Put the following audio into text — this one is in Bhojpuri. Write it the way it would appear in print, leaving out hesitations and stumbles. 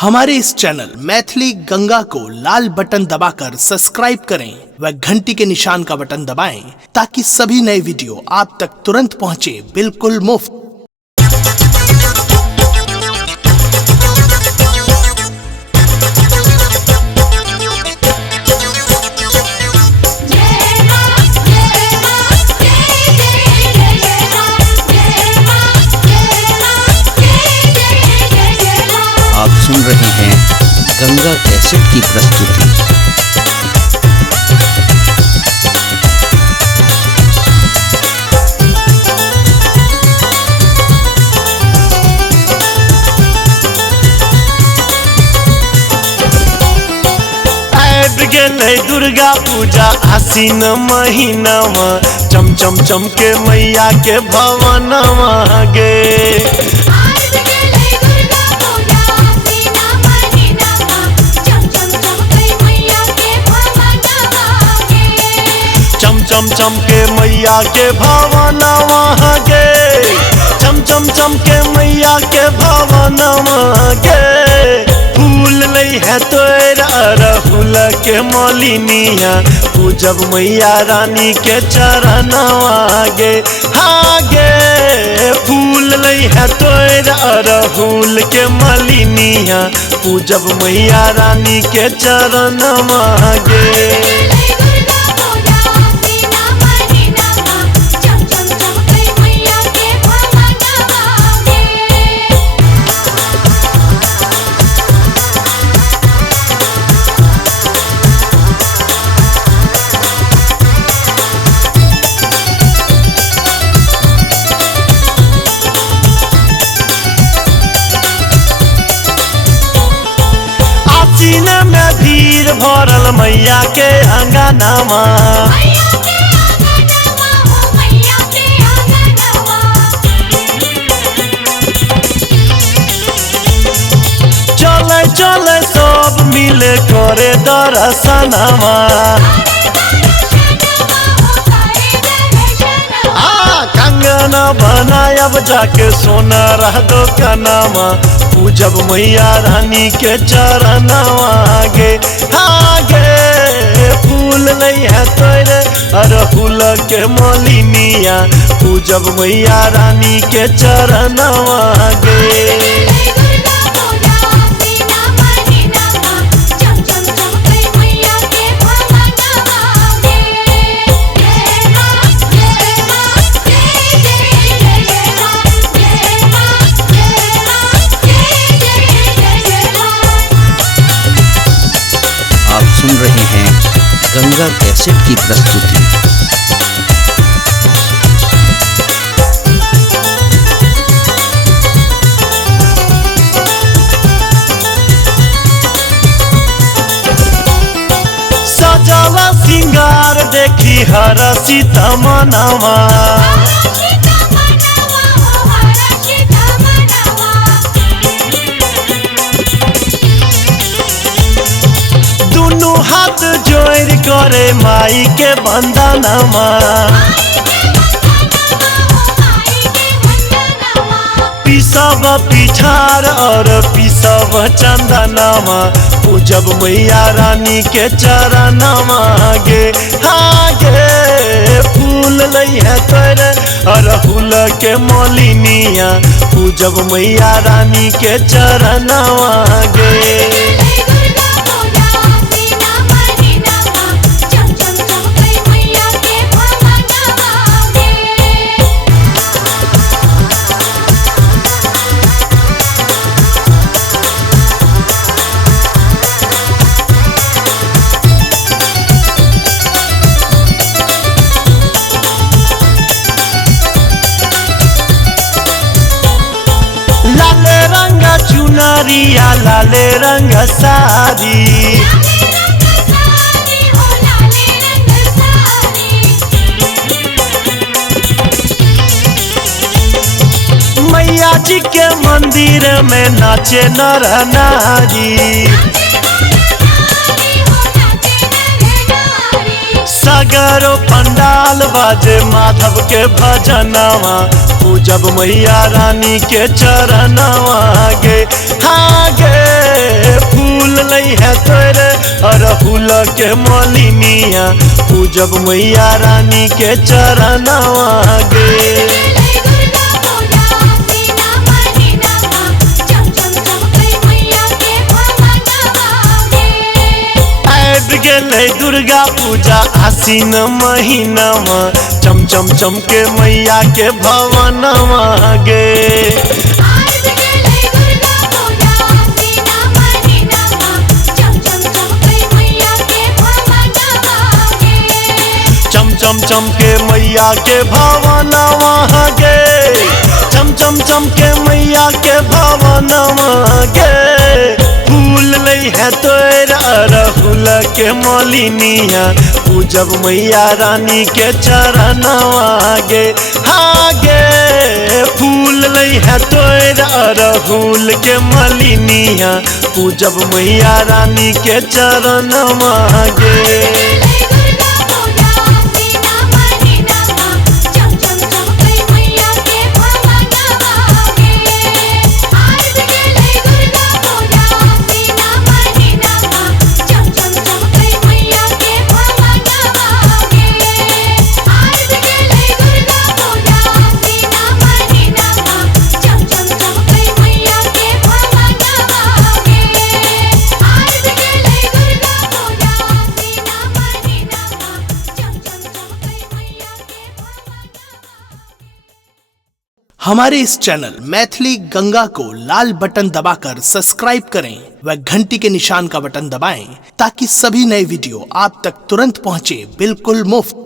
हमारे इस चैनल मैथिली गंगा को लाल बटन दबाकर सब्सक्राइब करें व घंटी के निशान का बटन दबाएं ताकि सभी नए वीडियो आप तक तुरंत पहुंचे बिल्कुल मुफ्त। आप सुन रहे हैं गंगा कैसेट की प्रस्तुति। दुर्गा पूजा आसीन महीनावा चम चम चमके मैया के भवनवा गे। चम चम चमके मैया के भवनवा गे, चम चम चमके मैया के भवनवा गे। फूल लई है तोर अरहुल के मलिनिया पूजब मैया रानी के चरणवा गे। हाँ गे फूल लई है तोर अरहुल के मलिनिया पूजब मैया रानी के चरणवा गे। में भीड़ भरल मैया के अंगनामा, चले चले सब मिले करे दर्शनमा। कंगना बनायब जाके सोना रह दो कनामा पूजब मैया रानी के चरणवा गे। हाँ गे फूल नहीं है तोरे अरहुल के मलिनिया पूजब मैया रानी के चरणवा गे। आप सुन रहे हैं गंगा कैसेट की प्रस्तुति। सजावा सिंगार देखी हर सीता मनवा, हाथ जोड़ करे माई के बंदनमा। पिसब पिठार और पिसब चंदनमा पूजब मैया रानी के चरणवा गे। हाँ गे फूल नहीं है तोरे अरहुल के मलिनिया पूजब मैया रानी के चरणवा गे। लाले रंग चुनरिया लाले रंग साड़ी, मैया जी के मंदिर में नाचे नर नारी। सगरो पंडाल बाजे माधव के भजनवा पूजब मैया रानी के चरणवा गे। हाँ गे के मलिनिया पूजब मैया रानी के चरणवा गे। गेले दुर्गा पूजा आसीन महीनावा चम चम चम के मैया के भवनवा गे। चम चम चम के मैया के भवनवा गे। चम चम चम के मैया के भवनवा गे। फूल लई है तोर अरहुल के मलिनिया पूजब मैया रानी के चरणवा गे। हाँ गे फूल लई है तोर अरहुल के मलिनिया पूजब मैया रानी के चरणवा गे। हमारे इस चैनल मैथिली गंगा को लाल बटन दबाकर सब्सक्राइब करें व घंटी के निशान का बटन दबाएं ताकि सभी नए वीडियो आप तक तुरंत पहुंचे बिल्कुल मुफ्त।